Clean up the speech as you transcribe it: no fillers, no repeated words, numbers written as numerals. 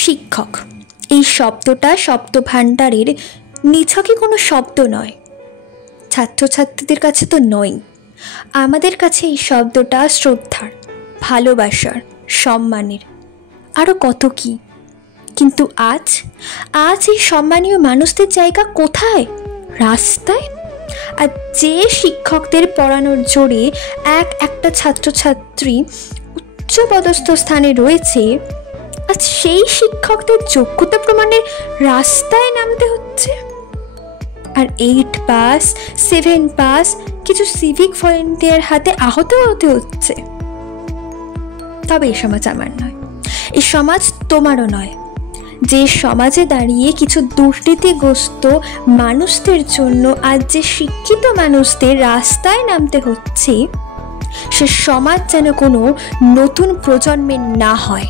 শিক্ষক এই শব্দটা শব্দভাণ্ডারের নিছকই কোনো শব্দ নয়, ছাত্রছাত্রীদের কাছে তো নয়, আমাদের কাছে এই শব্দটা শ্রদ্ধার, ভালোবাসার, সম্মানের, আরও কত কি। কিন্তু আজ এই সম্মানীয় মানুষদের জায়গা কোথায়? রাস্তায়। আর যে শিক্ষকদের পড়ানোর জোরে একটা ছাত্রছাত্রী উচ্চপদস্থ স্থানে রয়েছে, আজ সেই শিক্ষকদের যোগ্যতা প্রমাণের রাস্তায় নামতে হচ্ছে। আর 8 পাস 7 পাস কিছু সিভিক ভলেন্টিয়ার হাতে আহত হতে হচ্ছে। তবে এই সমাজ আমার নয়, এই সমাজ তোমারও নয়। যে সমাজে দাঁড়িয়ে কিছু দুর্নীতিগ্রস্ত মানুষদের জন্য আজ যে শিক্ষিত মানুষদের রাস্তায় নামতে হচ্ছে, সে সমাজ যেন কোনো নতুন প্রজন্মের না হয়।